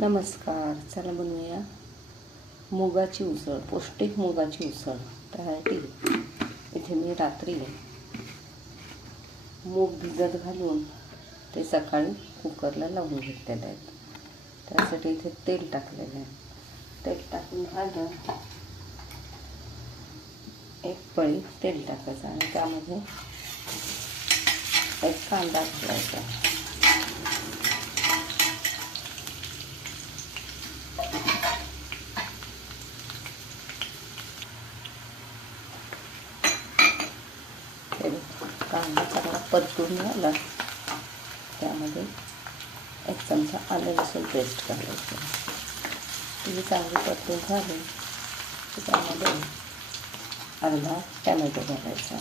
नमस्कार. चला बनवूया मुगाची उसळ, पौष्टिक मुगाची उसळ. त्यासाठी इथे मी रात्री मूग भिजत घालून ते सकाळी कुकरला लावून घेतलेले आहेत. त्यासाठी इथे तेल टाकलेलं आहे. तेल टाकून झालं, एक पळी तेल टाकायचं आणि त्यामध्ये एक कांदा घालायचा. कांदा चांगला परतून झाला, त्यामध्ये एक चमचा आलं लसूण पेस्ट घालायची. ती चांगली परतून झाली की त्यामध्ये अर्धा टॅमॅटो घालायचा.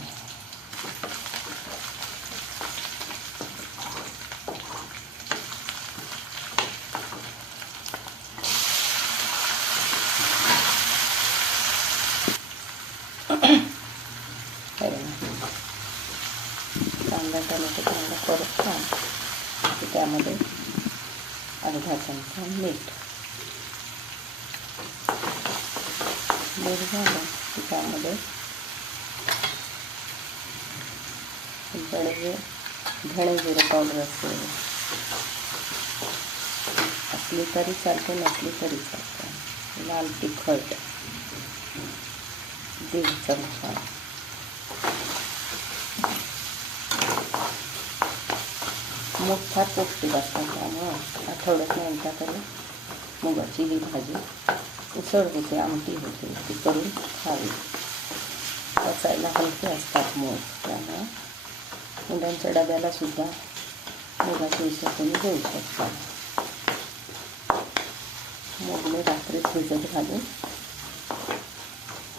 कांदा टॅमॅटो चांगला परतला की त्यामध्ये अर्धा चमचा मीठ झालं की त्यामध्ये धणे जिरे पावडर असली तरी चालते, नसली तरी चालते. लाल तिखट 1.5 चमचा, मूग फार पौष्टिक असतात, त्यामुळं आठवड्यात एकदा तरी मुगाची ही भाजी उसळ होते, आमटी होते, ती करून खावी. पचायला हलके असतात मूग, त्यामुळे मुलांच्या डब्याला सुद्धा मुगाची उसळ तुम्ही देऊ शकता. मूगने रात्री भिजत घालून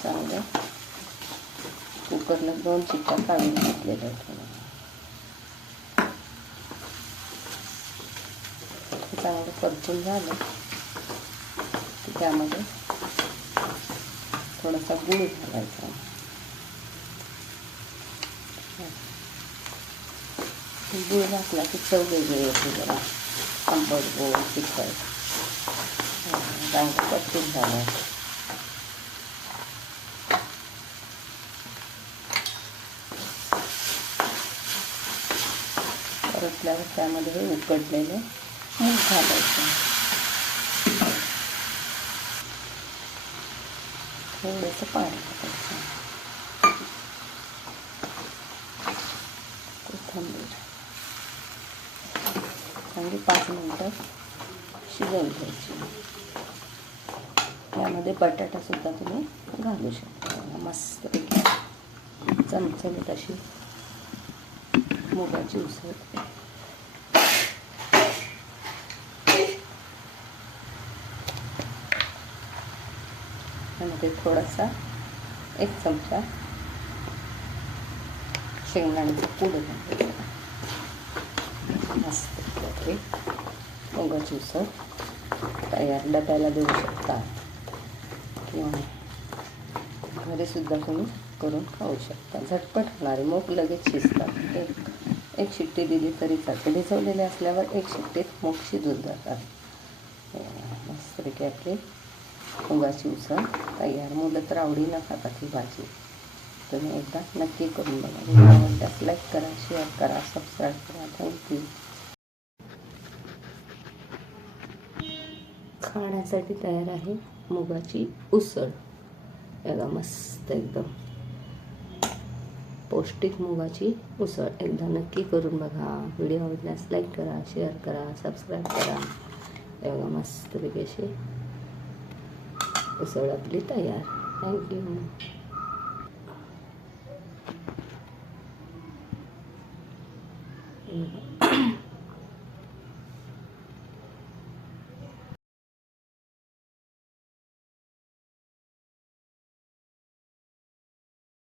चांगलं कुकरला 2 शिट्ट्या काढून घेतलेल्या आहेत. चांगलं परतून झालं की त्यामध्ये थोडासा गूळ घालायचा. गूळ घातला की चव वेगळी येते, जरा आंबट गोड तिखट. चांगलं परतून झालं परतल्यावर त्यामध्ये हे उकडलेले मूग घालायचं. थोडंसं पाणी टाकायचं. कोथिंबीर चांगली 5 मिनिटं शिजवून घ्यायची. यामध्ये बटाटा सुद्धा तुम्ही घालू शकता. मस्तपैकी चमचमीत अशी मुगाची उसळ. त्यामध्ये थोडासा 1 चमचा शेंगदाण्याचं कूट घालायचं. मस्त मुगाची उसळ तयार. डब्याला देऊ शकता किंवा घरी सुद्धा तुम्ही करून खाऊ शकता. झटपट होणारे मूग लगेच शिजतात. एक शिट्टी दिली तरी चालते. भिजवलेले असल्यावर 1 शिट्टीत मूग शिजून जातात. मस्तपैकी आपली मुगाची उसळ तयार. मुलं तर आवडीनं खातात ही भाजी. तुम्ही एकदा नक्की करून बघा. व्हिडिओ आवडल्यास लाईक करा, शेअर करा, सबस्क्राईब करा. थँक्यू. खाण्यासाठी तयार आहे मुगाची उसळ. बघा, मस्त एकदम पौष्टिक मुगाची उसळ. एकदा नक्की करून बघा. व्हिडिओ आवडल्यास लाईक करा, शेअर करा, सबस्क्राईब करा. बघा, मस्तपैकी अशी उसळ आपली तयार. थँक्यू.